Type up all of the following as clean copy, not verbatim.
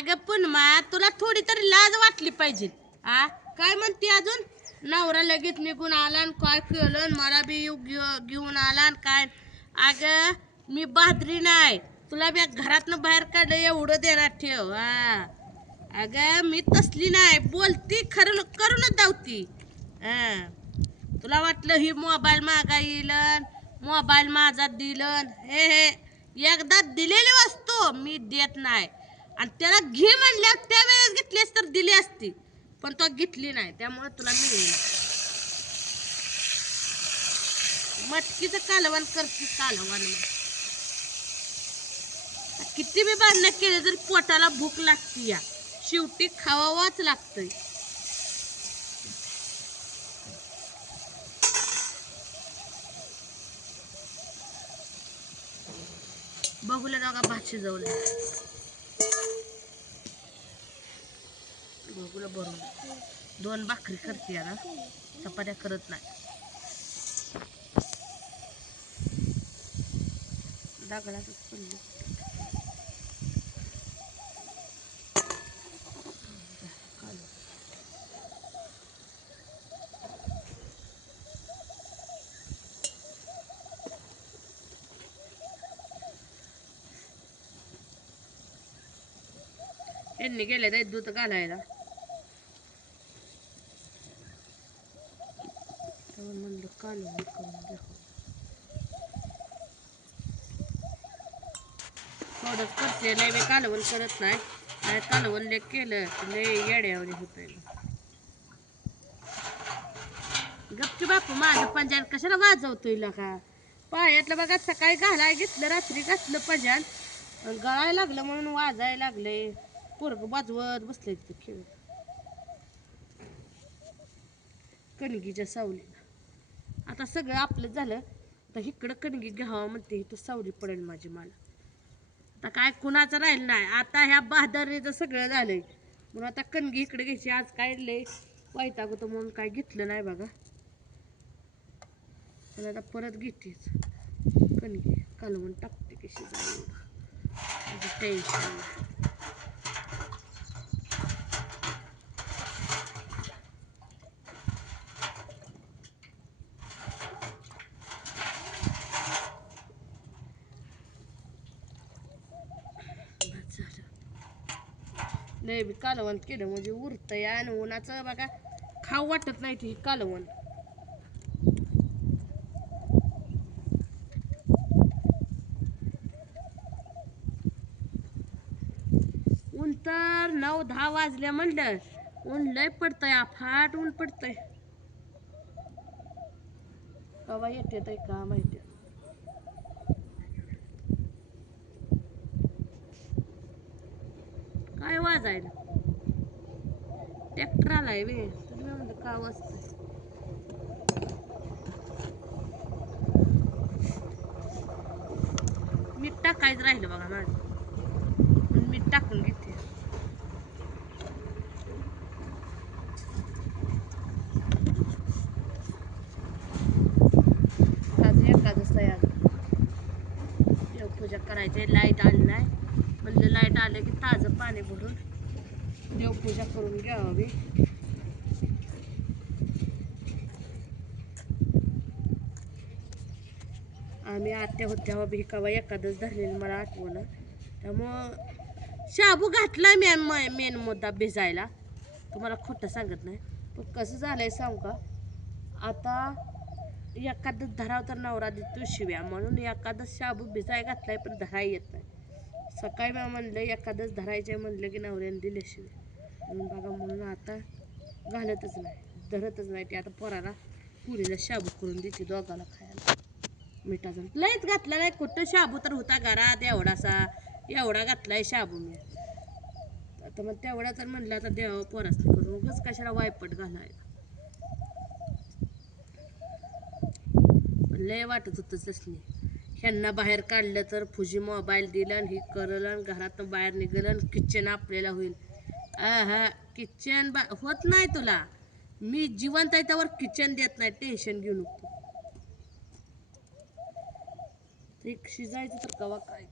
अगं पुन्हा तुला थोडी तरी लाज वाटली पाहिजे. आ काय म्हणते अजून? नवरा लगेच निघून आला आणि काय केलं मला बी घेऊन आला आणि काय. अगं मी बहादरी नाही, तुला बी घरातनं बाहेर काढलं एवढं देणार ठेव. हा अगं मी तसली नाही, बोलती खरं करूनच धावती. हा तुला वाटलं ही मोबाईल मागा येईल, मोबाईल माझा दिलन. हे एकदा दिलेली वस्तू मी देत नाही. आणि त्याला घे म्हणल्यावर त्यावेळेस घेतलीस तर दिली असती, पण तो घेतली नाही, त्यामुळे तुला मिळेल. मटकीचं कालवण करते कालवण. किती बी बांधणं केले तरी पोटाला भूक लागती या, शेवटी खावावाच लागतंय. बघूला दोघा भात शिजवलं, बघूला भरून 2 भाकरी करते आता, चपात्या करत नाही. दगडातच पडलं. यांनी गेले नाही दूध घालायला, म्हणलं कालवण करून घ्या. थोडंच करते, लय मी कालवण करत नाही. नाही कालवण लय केलं लय येड्यावर होतंय. गपची बापू माझं पंजान कशाला वाजवतोय का? पायातलं बघा सकाळी घालाय घेतलं, रात्री घातलं पंजान, गळायला लागलं म्हणून वाजायला लागले. पोरग वाजवत बसले तिथे खेळ कणगीच्या सावलीला. आता सगळं आपलं झालं, आता इकडं कणगी घ्यावं म्हणते, इथं सावली पडेल माझी मला. आता काय कुणाचं राहिलं नाही, आता ह्या बहादरीचं सगळं झालंय म्हणून आता कणगी इकडे घ्यायची. आज काय लय वैताग होतं म्हणून काय घेतलं नाही बघा. पण आता परत घेतेच कणगी कालवून टाकते कशी जाईल टेन्शन. लय बी कालवण केलं म्हणजे उरतंय, आणि उन्हाचं बघा खाऊ वाटत नाही ती कालवण. ऊन तर 9-10 वाजल्या म्हणलं, ऊन लय पडतंय, अफाट ऊन पडतंय. कवा येते का माहिती. काय वाजायला ट्रॅक्टर आलाय वे, तर मी म्हणलं का वाजतंय. मीठ टाकायचं राहिलं बघा माझं, मीठ टाकून घेते. आज एकादश आहे, आज देवपूजा करायची. लाईट आली नाही म्हणलं, लाईट आलं की ताजं पाणी भरून देवपूजा करून घ्यावी. आम्ही आत्या होत्या भिकावा एकादश धरलेली मला आठवलं, त्यामुळं शाबू घातला मेन मुद्दा भिजायला. तुम्हाला खोटं सांगत नाही, पण कसं झालंय सांगू का, आता एकादश धराव तर नवरा देतो शिव्या, म्हणून एकादश शाबू भिजाय घातलाय पण धराय येत नाही. सकाळी मी म्हणलं एकादश धरायचे म्हणलं की नवऱ्याने दिले शिव्या, म्हणून बघा म्हणून आता घालतच नाही, धरतच नाही. ते आता पोराला पुरीला शाबू करून देते दोघाला खायला मिठाचा. लयच घातला नाही, कुठं शाबू तर होता घरात एवढासा, एवढा घातलाय शाबू मी. आता मग तेवढा तर म्हणलं आता देवा पोरास करून, उगाच कशाला वायपट घालायला. लय वाटत होतं तसली. ह्यांना बाहेर काढलं तर फुजी मोबाईल दिलं, ही करलं, घरातून बाहेर निघलं, किचन आपल्याला होईल. हा किचन होत नाही तुला, मी जिवंत आहे त्यावर किचन देत नाही, टेन्शन घेऊ नको. ते शिजायचं तर कवा काय.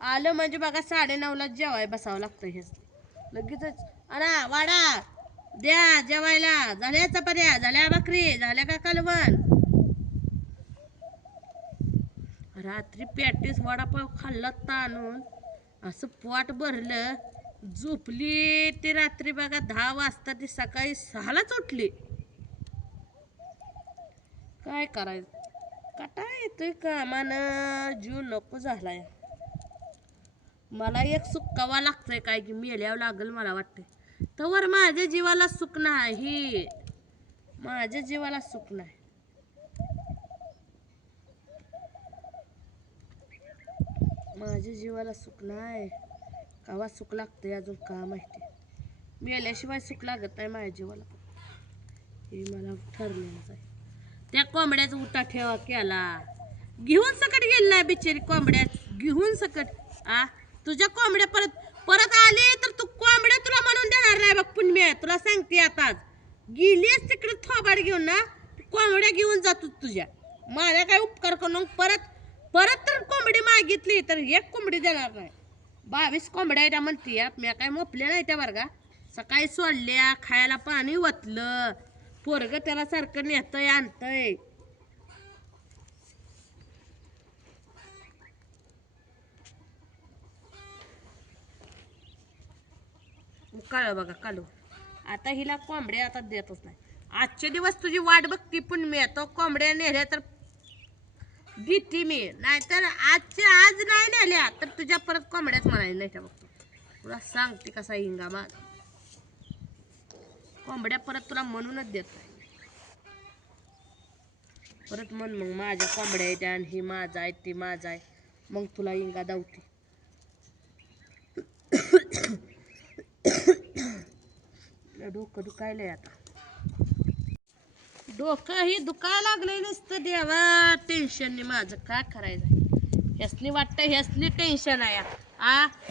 आलं म्हणजे बघा 9:30ला जेवाय बसावं लागतं हे लगेचच. आणा वाडा द्या जेवायला. झाल्या चपात्या, झाल्या भाकरी, झाल्या का कालवण. रात्री पॅटीस वडापाव खाल्ला ताणून असं पोट भरलं. झोपली ती रात्री बघा 10 वाजता, ती सकाळी 6लाच उठली. काय करायचं, कटाळा येतोय कामानं, जीव नको झालाय. मला एक सुकावा लागतंय काय की मेल्यावर लागल मला वाटतंय. तवर माझ्या जीवाला सुख नाही, माझ्या जीवाला सुख नाही. माझ्या जीवाला सुख नाही, कवा सुख लागतंय अजून का माहिती. मेल्याशिवाय सुख लागत नाही माझ्या जीवाला, हे मला ठरलेलंच आहे. त्या कोंबड्याचा उठा ठेवा केला, घेऊन सकट गेली नाही बिचारी कोंबड्या, घेऊन सकट. तुझ्या कोंबड्या परत परत आले तर तू कोंबड्या तुला म्हणून देणार नाही बघ पुण्य, तुला सांगते आताच. गेलीस तिकडे थोबाड घेऊन ना, कोंबड्या घेऊन जातो तुझ्या. माझ्या काय उपकार करून परत परत तर कोंबडी मागितली तर एक कोंबडी देणार नाही. 22 कोंबड्या त्या म्हणते, मी काय मोपल्या नाही त्या बरं का. सकाळी सोडल्या, खायला पाणी वतलं, पोरग त्याला सारखं नेतंय आणतंय. काळ बघा कालू. आता हिला कोंबड्या आता देतच नाही. आजचे दिवस तुझी वाट बघती पण मी तो कोंबड्या नेल्या तर देते मी, नाहीतर आजच्या आज नाही नेल्या तर तुझ्या परत कोंबड्याच म्हणायला नाही त्या बघतो. तुला सांगते कसा हिंगा माझा, कोंबड्या परत तुला म्हणूनच देत नाही. परत म्हण मग माझ्या कोंबड्या आहेत आणि ही माझा आहे ती माझा आहे, मग तुला हिंगा दावते. डोकं दुखायलंय आता, डोकं ही दुखायला लागलंय नसतं देवा. टेन्शनने माझं काय करायचं, ह्यासनी वाटतं ह्यासनी टेन्शन आहे.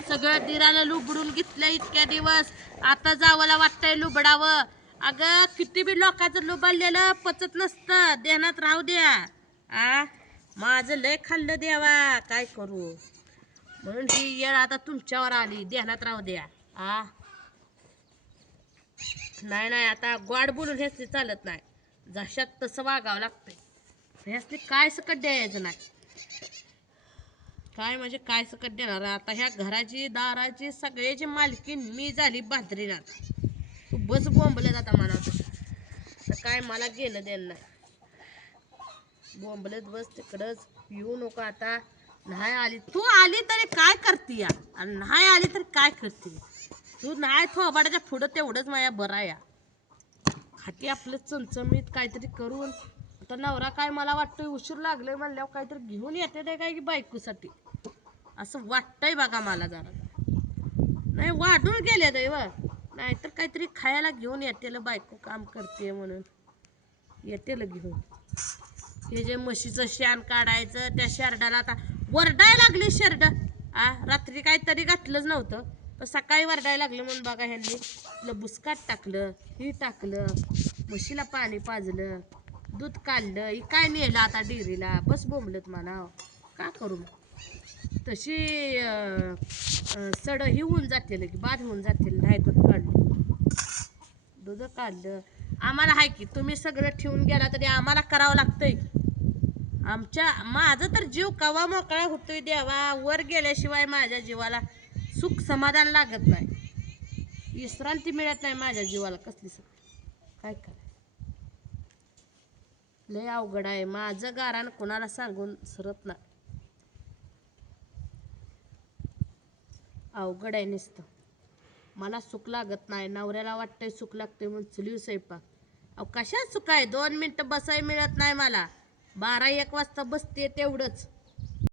सगळं दिराला लुबडून घेतलं इतक्या दिवस, आता जावंला वाटतंय लुबडावं. अगं किती बी लोकांचं लुबडलेलं पचत नसतं, ध्यानात राहू द्या. माझं लय खाल्लं देवा, काय करू. म्हणून ही येळ आता तुमच्यावर आली, ध्यानात राहू द्या. नाही नाही आता गोड बोलून ह्यासनी चालत नाही, जशात तसं वागावं लागतंय. ह्यासनी काय सकट द्यायचं नाही, काय म्हणजे काय सकट देणार. आता ह्या घराची दाराची सगळ्याची मालकीन मी झाली बाजरीनाथ. तू बस बोंबले जाता मला तर काय मला घेणं देणं नाही. बोंबलत बस तिकडंच, येऊ नको आता. नाही आली तू, आली तरी काय करते आणि नाही आली तरी काय करते तू. नाही थोबाडाच्या पुढं तेवढंच माझ्या बरं या खाती आपलं चमचमीत काहीतरी करून. आता नवरा काय मला वाटतंय उशीर लागले म्हणल्यावर काहीतरी घेऊन येते ते काय की बायकोसाठी, असं वाटतंय बघा मला जरा. नाही वाढून गेले दैव, नाहीतर काहीतरी खायला घेऊन येतेल, बायको काम करते म्हणून येतेल घेऊन. हे जे म्हशीचं शेण काढायचं त्या शेरडाला आता वरडायला लागले शेरड. रात्री काहीतरी घातलंच नव्हतं पण सकाळी वरडायला लागलं म्हणून बघा ह्यांनी आपलं बुसकाट टाकलं, ही टाकलं, म्हशीला पाणी पाजलं, दूध काढलं, ही काय नेलं आता डेअरीला. बस बोंबलत म्हणा, का करू तशी सड ही होऊन जाते की बाद होऊन जाते. नाही दूध काढलं, दूध काढलं. आम्हाला आहे की तुम्ही सगळं ठेवून गेला तरी आम्हाला करावं लागतंय. माझं तर जीव कवा मोकळा होतोय देवा. वर गेल्याशिवाय माझ्या जीवाला सुख समाधान लागत नाही, विश्रांती मिळत नाही माझ्या जीवाला कसली सुख. काय कराय लय अवघड आहे माझं. गारान कोणाला सांगून सरत नाही, अवघड आहे नुसतं. मला सुख लागत नाही, नवऱ्याला वाटतंय सुख लागतंय म्हणून चुलीव स्वयंपाक. कशात सुख आहे, 2 मिनिटं बसाय मिळत नाही मला. 12-1 वाजता बसते तेवढंच.